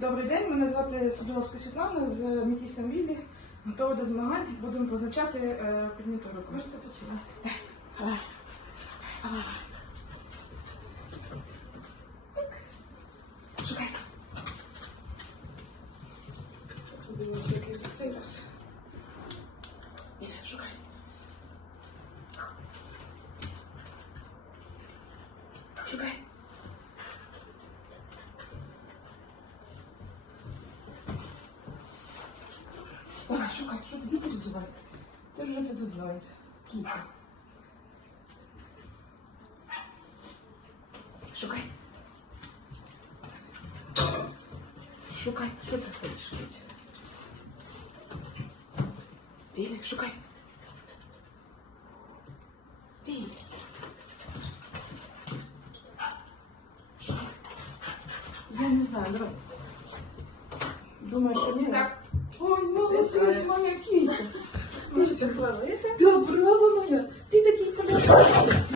Добрий день, мене звати Судовська Світлана з Метісом Віллі. Готова до змагань. Будемо позначати підняту руку. Можете починати. Шукай. Подивимося, який це цей раз. Іля, шукай. Шукай. Давай, шукай, що ти не переживай. Ти ж вже це тут знаєш. Кіця. Шукай. Шукай, що ти хочеш, Кіця? Віля, шукай. Віля. Шукай. Я не знаю, давай. Думаю, що ні. Так. Ой, молодець, моя Кіця. Можете хвалити? Доброва моя, ти такий кольоровий.